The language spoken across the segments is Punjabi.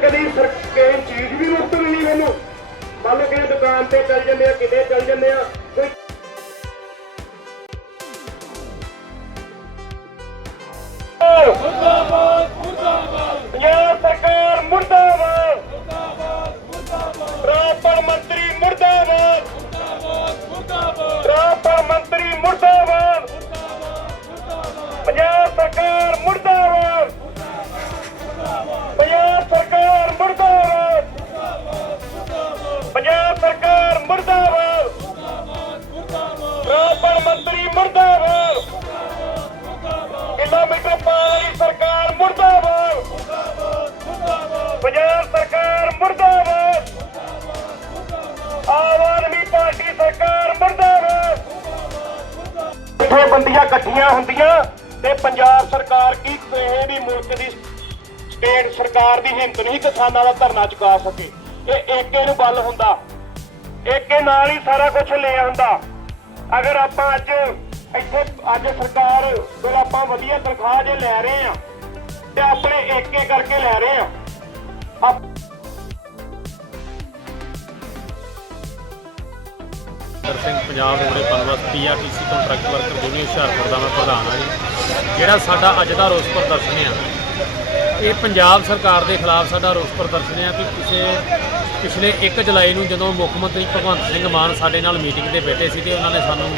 ਕਦੀ ਸਰਕਾਰ ਚੀਜ਼ ਵੀ ਮੁਫਤ ਮਿਲੀ ਮੈਨੂੰ ਮੰਨ ਲਓ ਕਿ ਦੁਕਾਨ ਤੇ ਚੱਲ ਜਾਂਦੇ ਆ, ਕਿਤੇ ਚੱਲ ਜਾਂਦੇ ਆ, ਕੋਈ Oh! ਪੰਜਾਬ ਸਰਕਾਰ ਮੁਰਦਾਬਾਦ। ਆਮ ਆਦਮੀ ਪਾਰਟੀ ਸਰਕਾਰ ਮੁਰਦਾਬਾਦ। ਇੱਥੇ ਬੰਦੀਆਂ ਇਕੱਠੀਆਂ ਹੁੰਦੀਆਂ ਤੇ ਪੰਜਾਬ ਸਰਕਾਰ ਕੀ ਕਿਸੇ ਵੀ ਮੁਲਕ ਦੀ ਸਟੇਟ ਸਰਕਾਰ ਦੀ ਹਿੰਮਤ ਨਹੀਂ ਕਿਸਾਨਾਂ ਦਾ ਧਰਨਾ ਚੁਕਾ ਸਕੇ। ਇਹ ਏਕੇ ਨੂੰ ਬਲ ਹੁੰਦਾ। ਏਕੇ ਨਾਲ ਹੀ ਸਾਰਾ ਕੁਝ ਲਿਆ ਹੁੰਦਾ ਅਗਰ ਆਪਾਂ ਅੱਜ ਇੱਥੇ ਅੱਜ ਸਰਕਾਰ ਕੋਲ ਆਪਾਂ ਵਧੀਆ ਤਨਖਾਹ ਜੇ ਲੈ ਰਹੇ ਆ ਤੇ ਆਪਣੇ ਏਕੇ ਕਰਕੇ ਆਪ- ਦਰ ਸਿੰਘ ਪੰਜਾਬ ਰੋਡੇ Punbus PRTC contract worker union Hoshiarpur ਦਾ ਮੈਂ ਪ੍ਰਧਾਨ ਹਾਂ ਜੀ। ਜਿਹੜਾ ਸਾਡਾ ਅੱਜ ਦਾ ਰੋਸ ਪ੍ਰਦਰਸ਼ਨ ਆ, ਇਹ ਪੰਜਾਬ ਸਰਕਾਰ ਦੇ ਖਿਲਾਫ ਸਾਡਾ ਰੋਸ ਪ੍ਰਦਰਸ਼ਨ ਆ ਕਿ ਕਿਸੇ ਪਿਛਲੇ 1 ਜੁਲਾਈ ਨੂੰ ਜਦੋਂ ਮੁੱਖ ਮੰਤਰੀ ਭਗਵੰਤ ਸਿੰਘ ਮਾਨ ਸਾਡੇ ਨਾਲ ਮੀਟਿੰਗ ਤੇ ਬੈਠੇ ਸੀ ਤੇ ਉਹਨਾਂ ਨੇ ਸਾਨੂੰ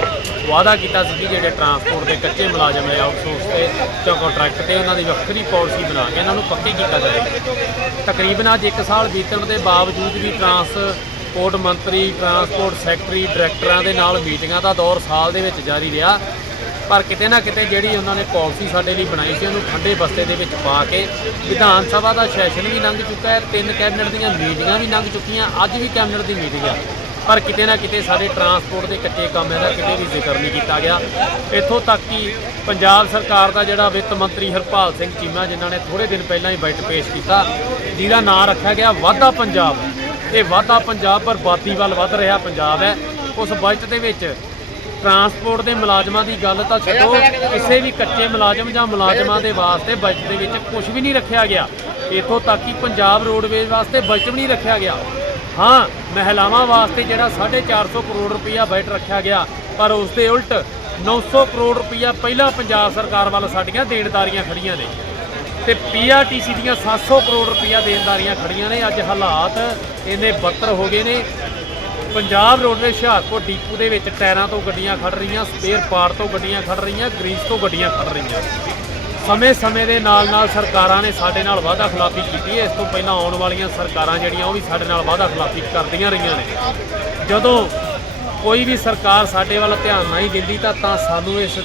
ਵਾਅਦਾ ਕੀਤਾ ਸੀ ਕਿ ਜਿਹੜੇ ਟਰਾਂਸਪੋਰਟ ਦੇ ਕੱਚੇ ਮੁਲਾਜ਼ਮ ਨੇ ਆਊਟਸੋਰਸ ਤੇ ਜਾਂ ਕੰਟਰੈਕਟ ਤੇ ਉਹਨਾਂ ਦੀ ਵੱਖਰੀ ਪਾਲਿਸੀ ਬਣਾ ਕੇ ਇਹਨਾਂ ਨੂੰ ਪੱਕੇ ਕੀਤਾ ਜਾਏਗਾ। ਤਕਰੀਬਨ ਅੱਜ 1 ਸਾਲ ਬੀਤਣ ਦੇ ਬਾਵਜੂਦ ਵੀ ਟਰਾਂਸਪੋਰਟ ਮੰਤਰੀ, ਟਰਾਂਸਪੋਰਟ ਸੈਕਟਰੀ, ਡਾਇਰੈਕਟਰਾਂ ਦੇ ਨਾਲ ਮੀਟਿੰਗਾਂ ਦਾ ਦੌਰ ਸਾਲ ਦੇ ਵਿੱਚ ਜਾਰੀ ਰਿਹਾ। ਪਰ ਕਿਤੇ ਨਾ ਕਿਤੇ ਜਿਹੜੀ ਉਹਨਾਂ ਨੇ ਪਾਲਿਸੀ ਸਾਡੇ ਲਈ ਬਣਾਈ ਸੀ, ਉਹਨੂੰ ਠੰਡੇ ਬਸਤੇ ਦੇ ਵਿੱਚ ਪਾ ਕੇ ਵਿਧਾਨ ਸਭਾ ਦਾ ਸੈਸ਼ਨ ਵੀ ਲੰਘ ਚੁੱਕਾ ਹੈ, ਤਿੰਨ ਕੈਬਨਿਟ ਦੀਆਂ ਮੀਟਿੰਗਾਂ ਵੀ ਲੰਘ ਚੁੱਕੀਆਂ, ਅੱਜ ਵੀ ਕੈਬਨਿਟ ਦੀ ਮੀਟਿੰਗ ਆ। ਪਰ ਕਿਤੇ ਨਾ ਕਿਤੇ ਸਾਡੇ ਟਰਾਂਸਪੋਰਟ ਦੇ ਕੱਚੇ ਕੰਮਾਂ ਦਾ ਕਿਤੇ ਵੀ ਜ਼ਿਕਰ ਨਹੀਂ ਕੀਤਾ ਗਿਆ। ਇੱਥੋਂ ਤੱਕ ਕਿ ਪੰਜਾਬ ਸਰਕਾਰ ਦਾ ਜਿਹੜਾ ਵਿੱਤ ਮੰਤਰੀ ਹਰਪਾਲ ਸਿੰਘ ਚੀਮਾ, ਜਿਨ੍ਹਾਂ ਨੇ ਥੋੜੇ ਦਿਨ ਪਹਿਲਾਂ ਹੀ ਬਜਟ ਪੇਸ਼ ਕੀਤਾ, ਜਿਹਦਾ ਨਾਂ ਰੱਖਿਆ ਗਿਆ ਵਾਧਾ ਪੰਜਾਬ। ਇਹ ਵਾਧਾ ਪੰਜਾਬ, ਬਰਬਾਦੀ ਵੱਲ ਵੱਧ ਰਿਹਾ ਪੰਜਾਬ ਹੈ। ਉਸ ਬਜਟ ਦੇ ਵਿੱਚ ਟਰਾਂਸਪੋਰਟ ਦੇ ਮੁਲਾਜ਼ਮਾਂ ਦੀ ਗੱਲ ਤਾਂ ਛੱਡੋ। ਕਿਸੇ ਵੀ ਕੱਚੇ ਮੁਲਾਜ਼ਮ ਜਾਂ ਮੁਲਾਜ਼ਮਾਂ ਦੇ ਵਾਸਤੇ ਬਜਟ ਦੇ ਵਿੱਚ ਕੁਝ ਵੀ ਨਹੀਂ ਰੱਖਿਆ ਗਿਆ। ਇਥੋਂ ਤੱਕ ਕਿ ਪੰਜਾਬ ਰੋਡਵੇਜ਼ ਵਾਸਤੇ ਬਜਟ ਵੀ ਨਹੀਂ ਰੱਖਿਆ ਗਿਆ। ਹਾਂ ਮਹਿਲਾਵਾਂ ਵਾਸਤੇ ਜਿਹੜਾ 450 ਕਰੋੜ ਰੁਪਇਆ ਬਜਟ ਰੱਖਿਆ ਗਿਆ ਪਰ ਉਸ ਦੇ ਉਲਟ 900 ਕਰੋੜ ਰੁਪਇਆ ਪਹਿਲਾਂ ਪੰਜਾਬ ਸਰਕਾਰ ਵੱਲ ਸਾਡੀਆਂ ਦੇਣਦਾਰੀਆਂ ਖੜੀਆਂ ਨੇ। ਤੇ ਪੀਆਰਟੀਸੀ ਦੀਆਂ 700 ਕਰੋੜ ਰੁਪਇਆ ਦੇਣਦਾਰੀਆਂ ਖੜੀਆਂ ਨੇ। ਅੱਜ ਹਾਲਾਤ ਇੰਨੇ ਬੱਤਰ ਹੋ ਗਏ ਨੇ ਪੰਜਾਬ ਰੋਡਵੇ ਹੁਸ਼ਿਆਰਪੁਰ ਡੀਪੂ ਦੇ ਵਿੱਚ ਟਾਇਰਾਂ ਤੋਂ ਗੱਡੀਆਂ ਖੜ ਰਹੀਆਂ, ਸਪੇਅਰ ਪਾਰਟ ਤੋਂ ਗੱਡੀਆਂ ਖੜ ਰਹੀਆਂ, ਗਰੀਸ ਤੋਂ ਗੱਡੀਆਂ ਖੜ ਰਹੀਆਂ। ਸਮੇਂ-ਸਮੇਂ ਦੇ ਨਾਲ-ਨਾਲ ਸਰਕਾਰਾਂ ਨੇ ਸਾਡੇ ਨਾਲ ਵਾਅਦਾ ਖਿਲਾਫੀ ਕੀਤੀ ਹੈ। ਇਸ ਤੋਂ ਪਹਿਲਾਂ ਆਉਣ ਵਾਲੀਆਂ ਸਰਕਾਰਾਂ ਜਿਹੜੀਆਂ, ਉਹ ਵੀ ਸਾਡੇ ਨਾਲ ਵਾਅਦਾ ਖਿਲਾਫੀ ਕਰਦੀਆਂ ਰਹੀਆਂ ਨੇ। ਜਦੋਂ ਕੋਈ ਵੀ ਸਰਕਾਰ ਸਾਡੇ ਵੱਲ ਧਿਆਨ ਨਹੀਂ ਦਿੰਦੀ, ਤਾਂ ਤਾਂ ਸਾਨੂੰ ਇਸ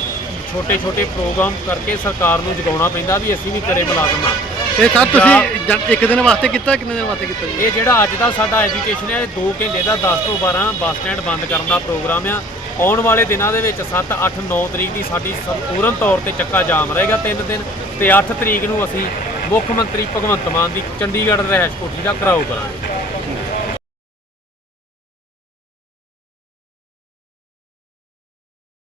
ਛੋਟੇ-ਛੋਟੇ ਪ੍ਰੋਗਰਾਮ ਕਰਕੇ ਸਰਕਾਰ ਨੂੰ ਜਗਾਉਣਾ ਪੈਂਦਾ ਵੀ ਅਸੀਂ ਵੀ ਕਰੇ ਮੁਲਾਜ਼ਮਾਂ। ਇਹ ਸਰ ਤੁਸੀਂ ਇੱਕ ਦਿਨ ਵਾਸਤੇ ਕੀਤਾ ਕਿੰਨੇ ਦਿਨ ਵਾਸਤੇ ਕੀਤਾ ਜੀ? ਇਹ ਜਿਹੜਾ ਅੱਜ ਦਾ ਸਾਡਾ ਐਜੂਕੇਸ਼ਨ ਹੈ ਇਹ 2 ਘੰਟੇ ਦਾ 10 ਤੋਂ 12 ਬੱਸ ਸਟੈਂਡ ਬੰਦ ਕਰਨ ਦਾ ਪ੍ਰੋਗਰਾਮ ਆ। ਆਉਣ ਵਾਲੇ ਦਿਨਾਂ ਦੇ ਵਿੱਚ 7 8 9 ਤਰੀਕ ਦੀ ਸਾਡੀ ਸੰਪੂਰਨ ਤੌਰ ਤੇ ਚੱਕਾ ਜਾਮ ਰਹੇਗਾ 3 ਦਿਨ ਤੇ 8 ਤਰੀਕ ਨੂੰ ਅਸੀਂ ਮੁੱਖ ਮੰਤਰੀ ਭਗਵੰਤ ਮਾਨ ਦੀ ਚੰਡੀਗੜ੍ਹ ਰਹਿਸ਼ ਕੋਠੀ ਦਾ ਘਰਾਓ ਕਰਾਂਗੇ।